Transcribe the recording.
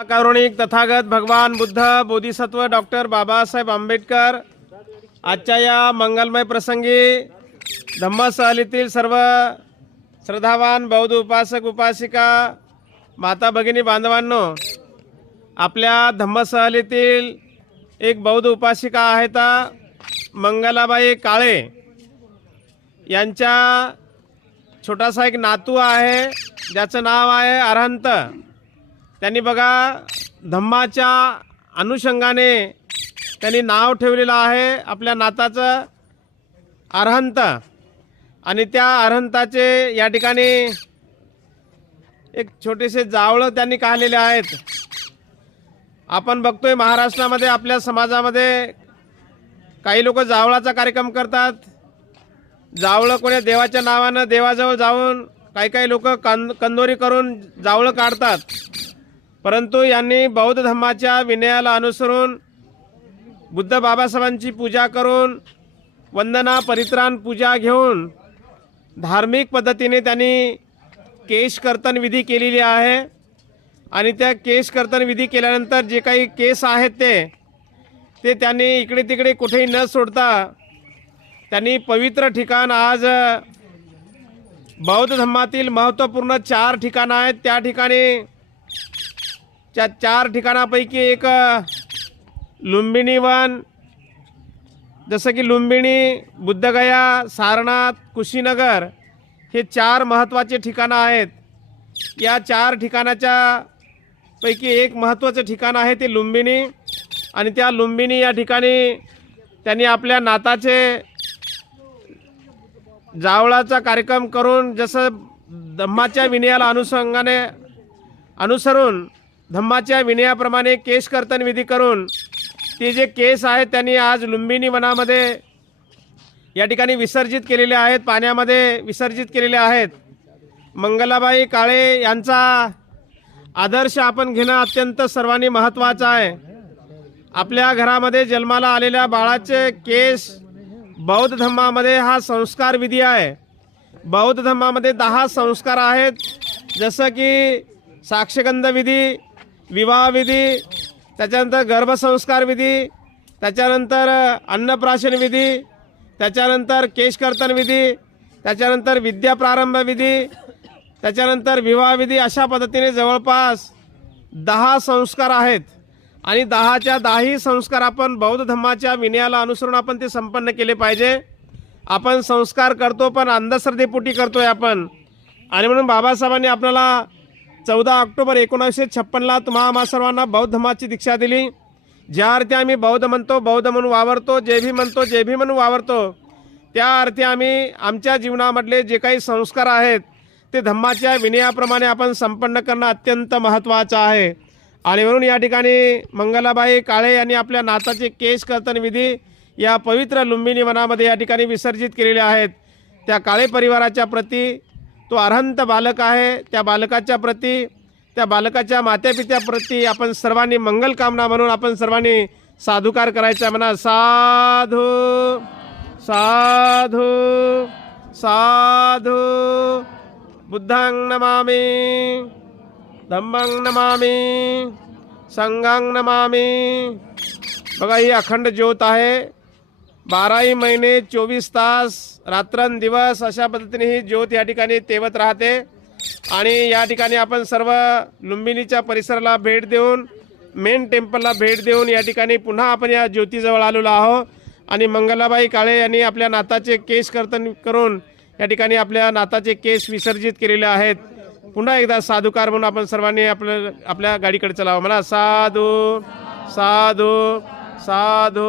कारुणिक तथागत भगवान बुद्ध बोधिसत्व डॉक्टर बाबासाहेब आंबेडकर आजच्या या मंगलमय प्रसंगी धम्मसहलीतील सर्व श्रद्धावान बौद्ध उपासक उपासिका माता भगिनी बांधवांनो, आपल्या धम्मसहलीतील एक बौद्ध उपासिका आहेत मंगलाबाई काळे यांच्या छोटासा एक नातू आहे ज्याचं नाव आहे अरहंत। त्यांनी बघा धम्माच्या अनुषंगाने त्यांनी नाव ठेवलेलं आहे आपल्या नाताचं अरहंत। आणि त्या अरहंताचे या ठिकाणी एक छोटेसे जावळं त्यांनी काढलेले आहेत। आपण बघतोय महाराष्ट्रामध्ये आपल्या समाजामध्ये काही लोक जावळाचा कार्यक्रम करतात। जावळं कोणी देवाच्या नावानं देवाजवळ जाऊन काही लोक कंदोरी करून जावळं काढतात, परंतु यांनी बौद्ध धर्माच्या विनयाला अनुसरून बुद्ध बाबासाहेबांची पूजा करून वंदना परित्राण पूजा घेऊन धार्मिक पद्धतीने त्यांनी केश कर्तन विधी केलेली आहे। आणि त्या केश कर्तन विधी केल्यानंतर जे काही केस आहेत ते त्यांनी इकडे तिकडे कुठेही न सोडता त्यांनी पवित्र ठिकाण, आज बौद्ध धर्मातील महत्त्वपूर्ण 4 ठिकाणं आहेत, त्या ठिकाणी 4 ठिकाणापैकी एक लुंबिनी वन, जसं की लुंबिनी, बुद्धगया, सारनाथ, कुशीनगर हे 4 महत्त्वाचे ठिकाणं आहेत। या 4 ठिकाणाच्या पैकी एक महत्त्वाचं ठिकाण आहे ते लुंबिनी। आणि त्या लुंबिनी या ठिकाणी त्यांनी आपल्या नाताचे जावळाचा कार्यक्रम करून जसं धम्माच्या विनयाला अनुसरून धम्माच्या विनयाप्रमाणे केश कर्तन विधी करून ते जे केस आहेत त्यांनी आज लुंबिनी वनामध्ये या ठिकाणी विसर्जित केलेले आहेत, पाण्यामध्ये विसर्जित केलेले आहेत। मंगलाबाई काळे यांचा आदर्श आपण घेणं अत्यंत सर्वांनी महत्त्वाचं आहे। आपल्या घरामध्ये जन्माला आलेल्या बाळाचे केस बौद्ध धर्मामध्ये हा संस्कार विधी आहे। बौद्ध धर्मामध्ये 10 संस्कार आहेत, जसं की साक्षगंध विधी, विवाह विधी, त्याच्यानंतर गर्भसंस्कार विधी, त्याच्यानंतर अन्नप्राशन विधी, त्याच्यानंतर केशकर्तन विधी, त्याच्यानंतर विद्याप्रारंभ विधी, त्याच्यानंतर विवाह विधी, अशा पद्धतीने जवळपास 10 संस्कार आहेत। आणि 10च्या 10 संस्कार आपण बौद्ध धर्माच्या विनयाला अनुसरून आपण ते संपन्न केले पाहिजे। आपण संस्कार करतो पण अंधश्रद्धेपोटी करतोय आपण। आणि म्हणून बाबासाहेबांनी आपल्याला 14 ऑक्टोबर 1956ला तुम्हा सर्वांना बौद्ध धर्माची दीक्षा दिली। ज्या अर्थी आम्ही बौद्ध म्हणतो, बौद्ध म्हणून वावरतो, जे भी म्हणतो, जे भी म्हणून वावरतो, त्या अर्थी आम्ही आमच्या जीवनामधले जे काही संस्कार आहेत ते धम्माच्या विनयाप्रमाणे आपण संपन्न करणं अत्यंत महत्त्वाचं आहे। आणि म्हणून या ठिकाणी मंगलाबाई काळे यांनी आपल्या नाताचे केश कर्तन विधी या पवित्र लुंबिनी वनामध्ये या ठिकाणी विसर्जित केलेले आहेत। त्या काळे परिवाराच्या प्रती, तो अरहंत बालक आहे, त्या बालकाच्या प्रती, त्या बालकाच्या मातापित्याप्रती आपण सर्वांनी मंगल कामना म्हणून आपण सर्वांनी साधुकार करायचा। म्हणा साधू साधू साधू। बुद्धं नमामि, धम्मं नमामि, संघं नमामि। बघा ही अखंड ज्योत आहे, 12ही महिने 24 तास रात्रंदिवस अशा पद्धतीने ही ज्योत या ठिकाणी तेवत राहते। आणि या ठिकाणी आपण सर्व लुंबिनीच्या परिसराला भेट देऊन, मेन टेम्पलला भेट देऊन या ठिकाणी पुन्हा आपण या ज्योतीजवळ आलेलो आहोत। आणि मंगलाबाई काळे यांनी आपल्या नाताचे केश कर्तन करून या ठिकाणी आपल्या नाताचे केस विसर्जित केलेले आहेत। पुन्हा एकदा साधुकार म्हणून आपण सर्वांनी आपल्या गाडीकडे चलावं। म्हणा साधू साधू साधू।